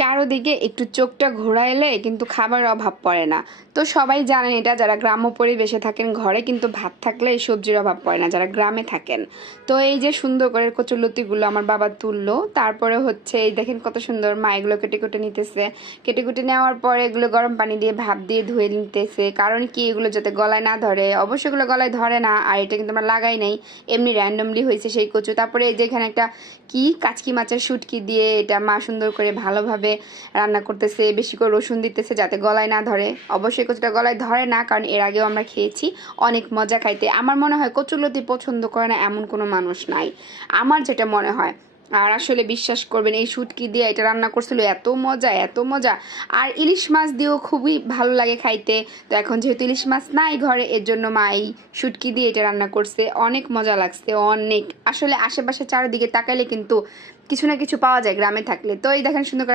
চারদিকে একটু চোখটা ঘোরাইলে কিন্তু খাবার অভাব পড়ে না। তো সবাই জানেন এটা, যারা গ্রাম্য পরিবেশে থাকেন ঘরে কিন্তু ভাত থাকলে এই সবজির অভাব পড়ে না যারা গ্রামে থাকেন। তো এই যে সুন্দর করে কচুরলতিগুলো আমার বাবা তুললো, তারপরে হচ্ছে এই দেখেন কত সুন্দর মা এগুলো কেটে কেটে নিতেছে। কেটে কুটে নেওয়ার পরে এগুলো গরম পানি দিয়ে ভাপ দিয়ে ধুয়ে নিতেছে, কারণ কি এগুলো যাতে গলায় না ধরে। অবশ্যই এগুলো গলায় ধরে না, আর এটা কিন্তু আমরা লাগাই নাই, এমনি র্যান্ডমলি হয়েছে সেই কচু। তারপরে এই যে এখানে একটা কি কাচকি মাছের শুটকি দিয়ে এটা মা সুন্দর করে ভালোভাবে রান্না করতেছে, বেশি করে রসুন দিতেছে যাতে গলায় না ধরে। অবশ্যই কচুটা গলায় ধরে না, কারণ এর আগেও আমরা খেয়েছি, অনেক মজা খাইতে। আমার মনে হয় কচুরলতি পছন্দ করে না এমন কোনো মানুষ নাই, আমার যেটা মনে হয়। আর আসলে বিশ্বাস করবেন এই শুটকি দিয়ে এটা রান্না করছিল, এত মজা এত মজা। আর ইলিশ মাছ দিয়েও খুবই ভালো লাগে খাইতে। তো এখন যেহেতু ইলিশ মাছ নাই ঘরে, এর জন্য মা এই শুটকি দিয়ে এটা রান্না করছে, অনেক মজা লাগছে অনেক। আসলে আশেপাশে চারিদিকে তাকাইলে কিন্তু কিছু না কিছু পাওয়া যায় গ্রামে থাকলে। তো এই দেখেন সুন্দর করে